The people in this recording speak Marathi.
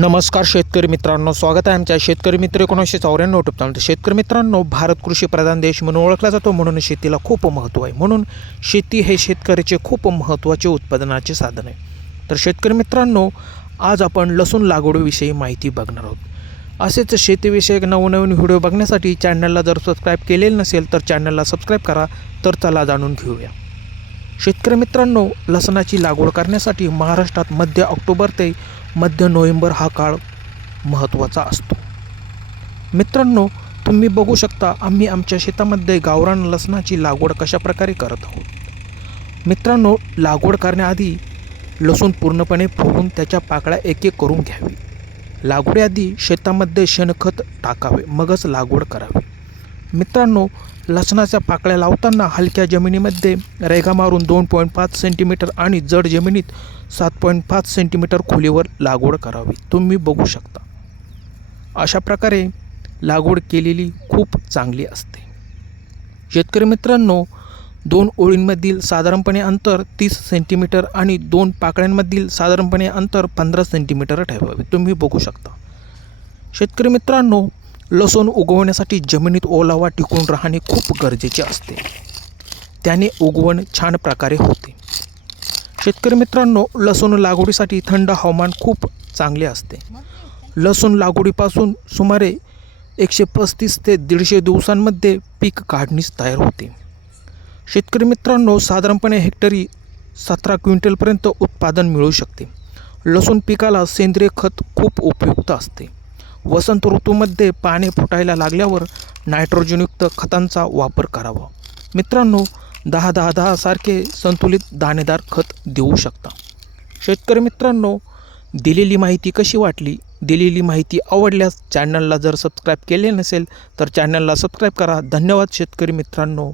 नमस्कार शेतकरी मित्रांनो स्वागत आहे आमच्या शेतकरी मित्र एकोणीसशे चौऱ्याण्णव युट्यूब चॅनल तर शेतकरी मित्रांनो भारत कृषी प्रधान देश म्हणून ओळखला जातो. म्हणून शेतीला खूप महत्त्व आहे. म्हणून शेती हे शेतकऱ्याचे खूप महत्त्वाचे उत्पादनाचे साधन आहे. तर शेतकरी मित्रांनो आज आपण लसूण लागवडीविषयी माहिती बघणार आहोत. असेच शेतीविषयक नवनवीन व्हिडिओ बघण्यासाठी चॅनलला जर सबस्क्राईब केलेलं नसेल तर चॅनलला सबस्क्राईब करा. तर चला जाणून घेऊया. शेतकरी मित्रांनो लसणाची लागवड करण्यासाठी महाराष्ट्रात मध्य ऑक्टोबर ते मध्य नोव्हेंबर हा काळ महत्त्वाचा असतो. मित्रांनो तुम्ही बघू शकता आम्ही आमच्या शेतामध्ये गावरान लसणाची लागवड कशा प्रकारे करत आहोत. मित्रांनो लागवड करण्याआधी लसूण पूर्णपणे फोडून त्याच्या पाकळ्या एक एक करून घ्यावी. लागवडीआधी शेतामध्ये शेणखत टाकावे मगच लागवड करावी. मित्रांनो लसणाच्या पाकळ्या लावताना हलक्या जमिनीमध्ये रेगा मारून दोन पॉईंट पाच सेंटीमीटर आणि जड जमिनीत सात पॉईंट पाच सेंटीमीटर खोलीवर लागवड करावी. तुम्ही बघू शकता. अशा प्रकारे लागवड केलेली खूप चांगली असते. शेतकरी मित्रांनो दोन ओळींमधील साधारणपणे अंतर तीस सेंटीमीटर आणि दोन पाकळ्यांमधील साधारणपणे अंतर पंधरा सेंटीमीटर ठेवावे. तुम्ही बघू शकता. शेतकरी मित्रांनो लसूण उगवण्यासाठी जमिनीत ओलावा टिकून राहणे खूप गरजेचे असते. त्याने उगवण छान प्रकारे होते. शेतकरी मित्रांनो लसूण लागवडीसाठी थंड हवामान खूप चांगले असते. लसूण लागवडीपासून सुमारे एकशे पस्तीस ते दीडशे दिवसांमध्ये पीक काढणीस तयार होते. शेतकरी मित्रांनो साधारणपणे हेक्टरी सतरा क्विंटलपर्यंत उत्पादन मिळू शकते. लसूण पिकाला सेंद्रिय खत खूप उपयुक्त असते. वसंत ऋतूमध्ये पाने फुटायला लागल्यावर नायट्रोजनयुक्त खतांचा वापर करावा. मित्रांनो दहा दहा दहा सारखे संतुलित दाणेदार खत देऊ शकता. शेतकरी मित्रांनो दिलेली माहिती कशी वाटली? दिलेली माहिती आवडल्यास चॅनलला जर सबस्क्राईब केले नसेल तर चॅनलला सबस्क्राईब करा. धन्यवाद शेतकरी मित्रांनो.